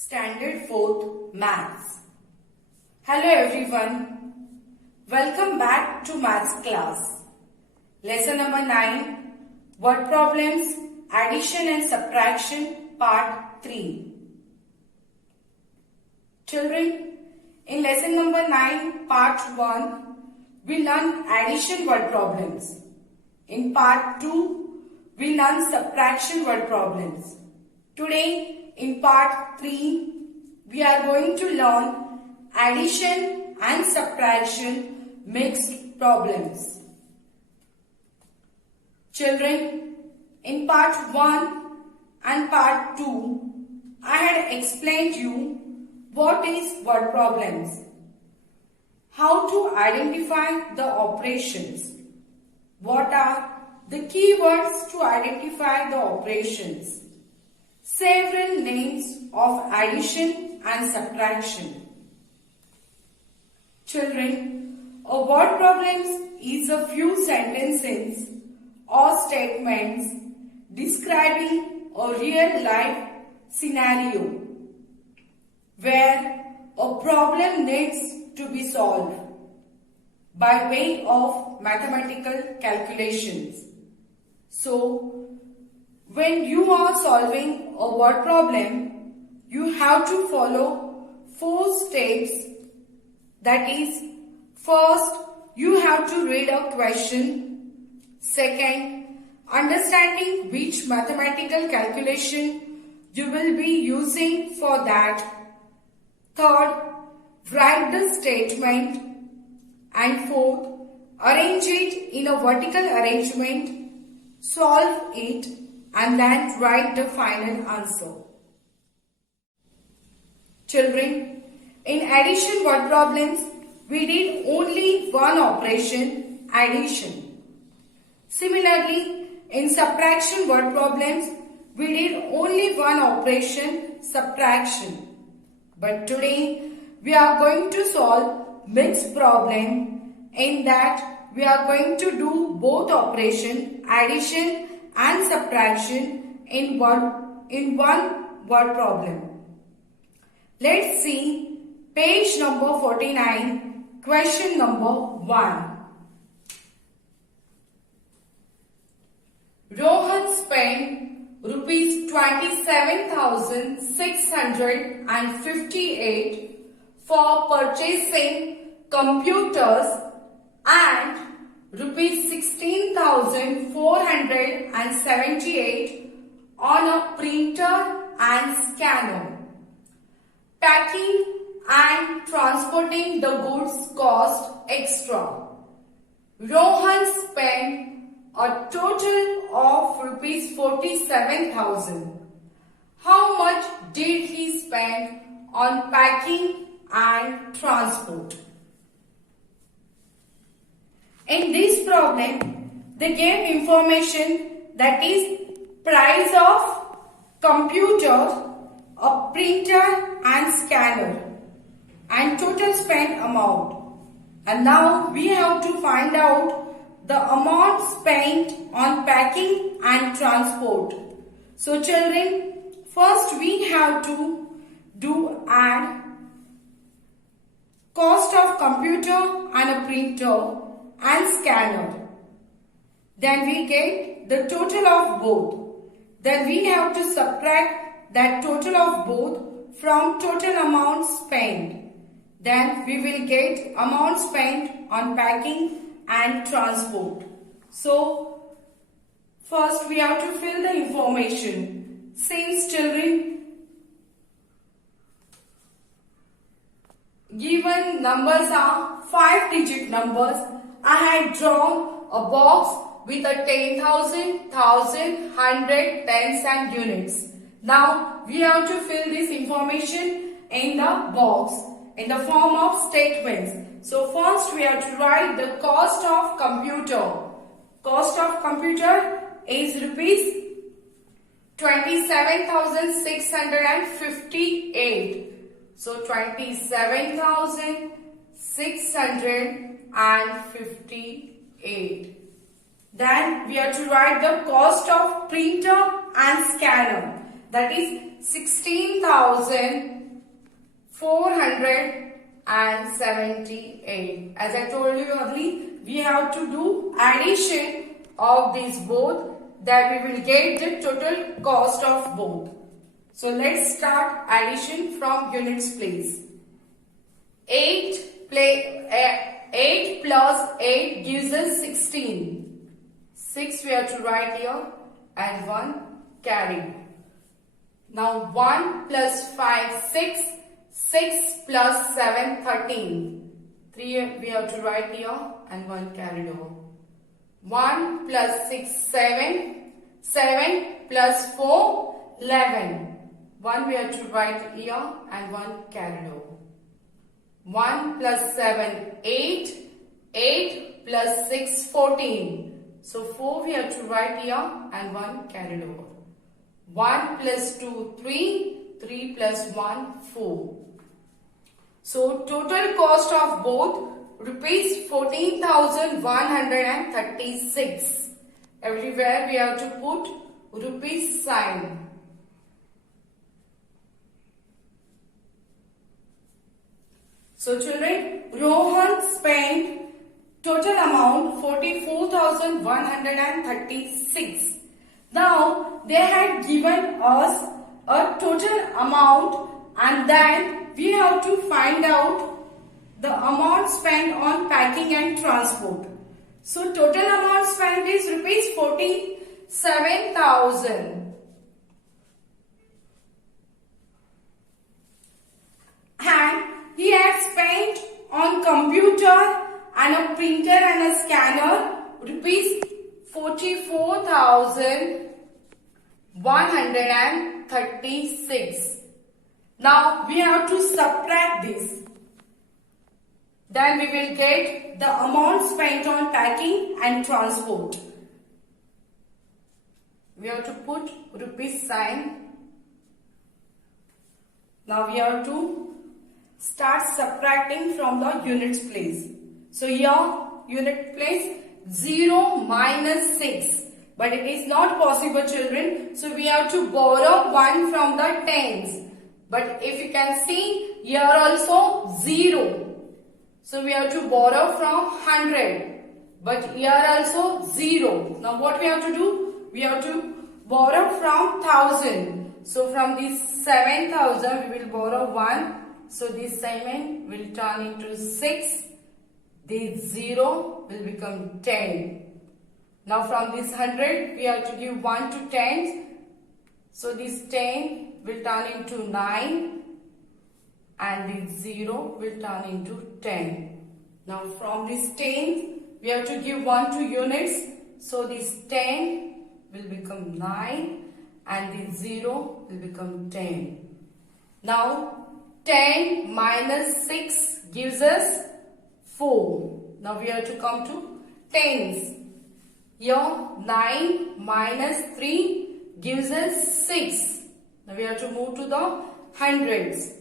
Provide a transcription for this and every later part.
Standard 4th Maths. Hello everyone. Welcome back to Maths class. Lesson number 9. Word problems, addition and subtraction, part 3. Children, in lesson number 9, part 1, we learn addition word problems. In part 2, we learn subtraction word problems. Today, in part 3, we are going to learn addition and subtraction mixed problems. Children, in part 1 and part 2, I had explained you what is word problems, how to identify the operations, what are the keywords to identify the operations, several names of addition and subtraction. Children, a word problem is a few sentences or statements describing a real life scenario where a problem needs to be solved by way of mathematical calculations. So, when you are solving a word problem, you have to follow 4 steps. That is, first, you have to read a question. Second, understanding which mathematical calculation you will be using for that. Third, write the statement. And fourth, arrange it in a vertical arrangement, solve it, and then write the final answer. Children, in addition word problems, we did only one operation, addition. Similarly, in subtraction word problems, we did only one operation, subtraction. But today, we are going to solve mixed problem. In that, we are going to do both operation, addition and subtraction in one word problem. Let's see page number 49, question number 1. Rohan spent rupees 27,658 for purchasing computers and rupees 16,478 on a printer and scanner. Packing and transporting the goods cost extra. Rohan spent a total of rupees 47,000. How much did he spend on packing and transport? In this problem, they gave information, that is price of computer, a printer and scanner, and total spent amount. And now we have to find out the amount spent on packing and transport. So children, first we have to add cost of computer and a printer and scanner. Then we get the total of both. Then we have to subtract that total of both from total amount spent. Then we will get amount spent on packing and transport. So first we have to fill the information. Since children, given numbers are 5-digit numbers, I had drawn a box with a 10,000, 1,000, 100, tens and units. Now we have to fill this information in the box in the form of statements. So first we have to write the cost of computer. Cost of computer is rupees 27,658. So 27,658. Then we have to write the cost of printer and scanner. That is 16,478. As I told you earlier, we have to do addition of these both, that we will get the total cost of both. So let's start addition from units place. 8 plus 8 gives us 16. 6 we have to write here and 1 carry. Now 1 plus 5 6. 6 plus 7 13. 3 we have to write here and 1 carried over. 1 plus 6 7. 7 plus 4 11. 1 we have to write here and 1 carried over. 1 plus 7 8. 8 plus 6 14. So 4 we have to write here and 1 carried over. 1 plus 2 3. 3 plus 1 4. So total cost of both rupees 14,136. Everywhere we have to put rupees sign. So children, Rohan spent total amount 44,136. Now they had given us a total amount, and then we have to find out the amount spent on packing and transport. So total amount spent is rupees 47,000. And he had spent on computer and a printer and a scanner rupees 44,136. Now we have to subtract this. Then we will get the amount spent on packing and transport. We have to put rupees sign. Now we have to start subtracting from the units place. So here unit place 0 minus 6. But it is not possible, children. So we have to borrow 1 from the tens. But if you can see, here also 0. So we have to borrow from 100. But here also 0. Now what we have to do? We have to borrow from 1000. So from this 7,000 we will borrow 1. So this 7 will turn into 6. This 0 will become 10. Now from this 100 we have to give 1 to 10. So this 10 will turn into 9 and this 0 will turn into 10. Now from this 10 we have to give 1 to units. So this 10 will become 9 and this 0 will become 10. Now 10 minus 6 gives us 4. Now we have to come to tens. Here 9 minus 3 gives us 6. Now we have to move to the hundreds.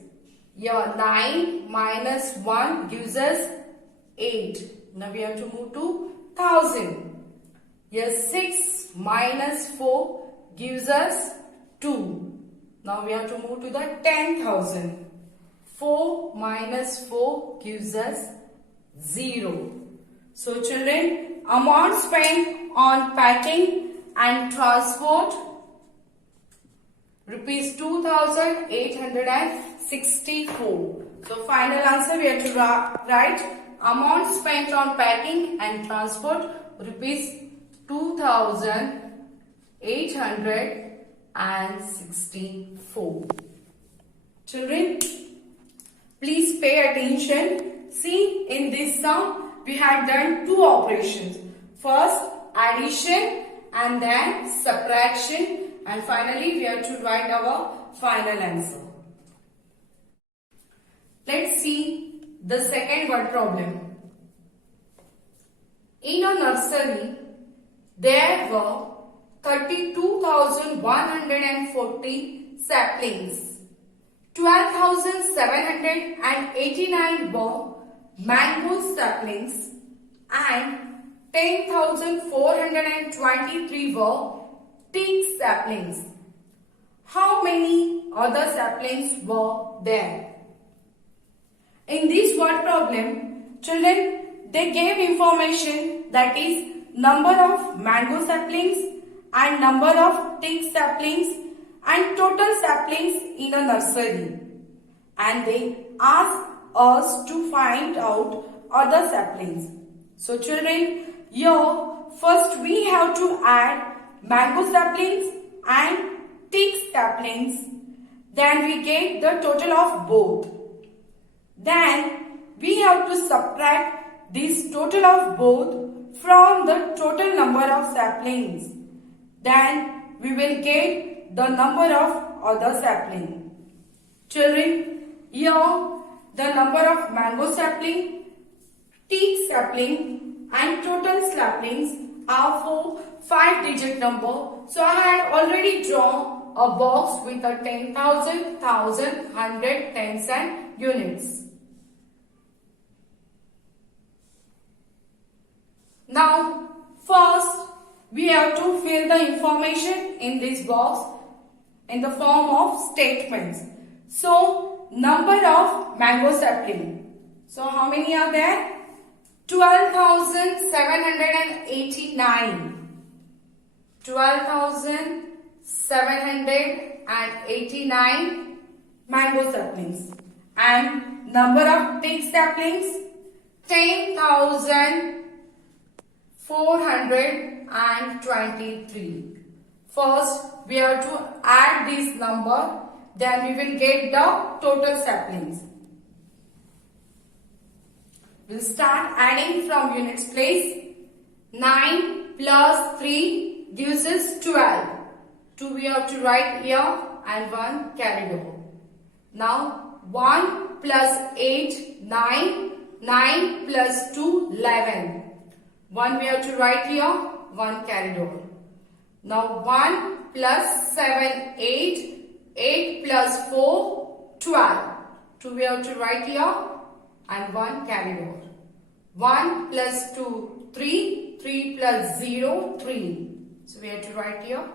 Here 9 minus 1 gives us 8. Now we have to move to 1000. Here 6 minus 4 gives us 2. Now we have to move to the 10,000. 4 minus 4 gives us 0. So children, amount spent on packing and transport rupees 2,864. So final answer we have to write amount spent on packing and transport rupees 2,864. Children, please pay attention. See, in this sum we had done two operations. First addition and then subtraction, and finally we have to write our final answer. Let's see the second word problem. In a nursery there were 32,140 saplings. 12,789 were mango saplings and 10,423 were teak saplings. how many other saplings were there. In this word problem, children, they gave information, that is number of mango saplings and number of teak saplings and total saplings in a nursery. And they asked us to find out other saplings. So children, here first we have to add mango saplings and teak saplings. Then we get the total of both. Then we have to subtract this total of both from the total number of saplings. Then we will get the number of other saplings. Children, here the number of mango sapling, teak sapling and total saplings are for 5-digit number. So I had already drawn a box with a 10,000, 1,000, 100, tens and units. Now first we have to fill the information in this box in the form of statements. So number of mango sapling. So how many are there? 12,789. 12,789 mango saplings. And number of teak saplings? 10,423. First, we have to add this number, then we will get the total saplings. We'll start adding from units place. 9 plus 3 gives us 12. 2 we have to write here and 1 carried over. Now 1 plus 8, 9. 9 plus 2, 11. 1 we have to write here, 1 carried over. Now 1 plus 7, 8. 8 plus 4, 12. 2 we have to write here and 1 carried over. 1 plus 2, 3. 3 plus 0, 3. So we have to write here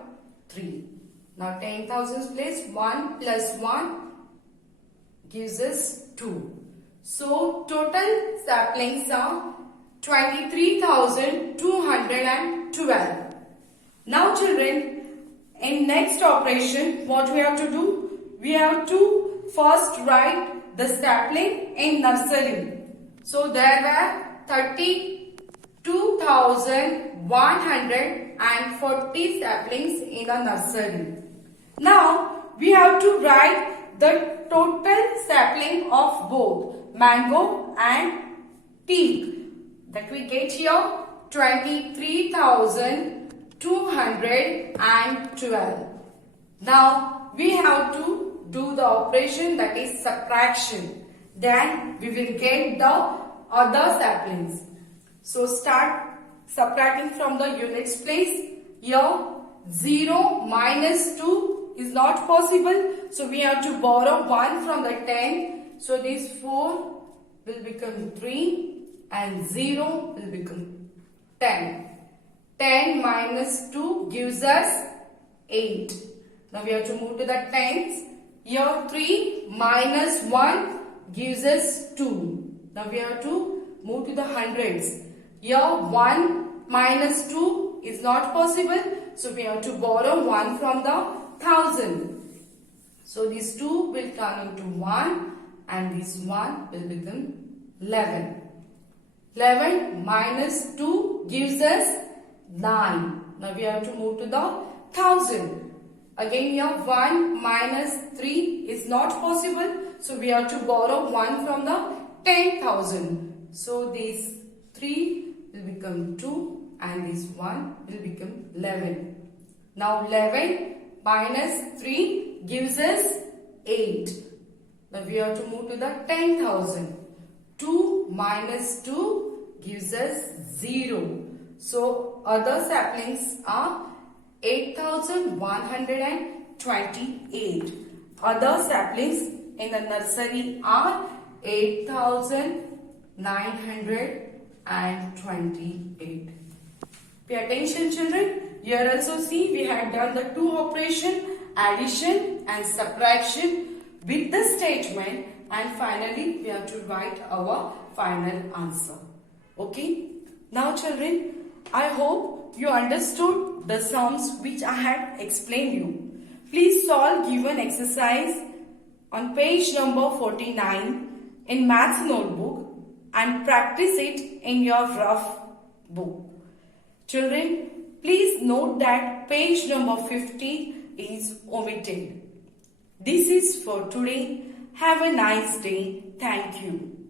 3. Now 10,000 place, 1 plus 1 gives us 2. So total saplings are 23,212. Now children, in next operation, what we have to do? We have to first write the sapling in nursery. So there were 32,140 saplings in a nursery. Now we have to write the total sapling of both mango and teak. That we get here 23,212. Now we have to do the operation, that is subtraction. Then we will get the other saplings. So start subtracting from the units place. Here 0 minus 2 is not possible. So we have to borrow 1 from the 10. So this 4 will become 3 and 0 will become 10. 10 minus 2 gives us 8. Now we have to move to the tens. Here 3 minus 1 gives us 2. Now we have to move to the hundreds. Here 1 minus 2 is not possible. So we have to borrow 1 from the 1,000. So this 2 will turn into 1 and this 1 will become 11. 11 minus 2 gives us 9. Now we have to move to the 1,000. Again here 1 minus 3 is not possible. So we have to borrow 1 from the 10,000. So this 3 will become 2 and this 1 will become 11. Now 11 minus 3 gives us 8. Now we have to move to the 10,000. 2 minus 2 gives us 0. So other saplings are 8,128. Other saplings in the nursery are 8,928. Pay attention children. Here also see we had done the 2 operation addition and subtraction with the statement, and finally we have to write our final answer. Okay. Now children, I hope you understood the sums which I had explained you. Please solve given exercise on page number 49 in maths notebook and practice it in your rough book. Children, please note that page number 50 is omitted. This is for today. Have a nice day. Thank you.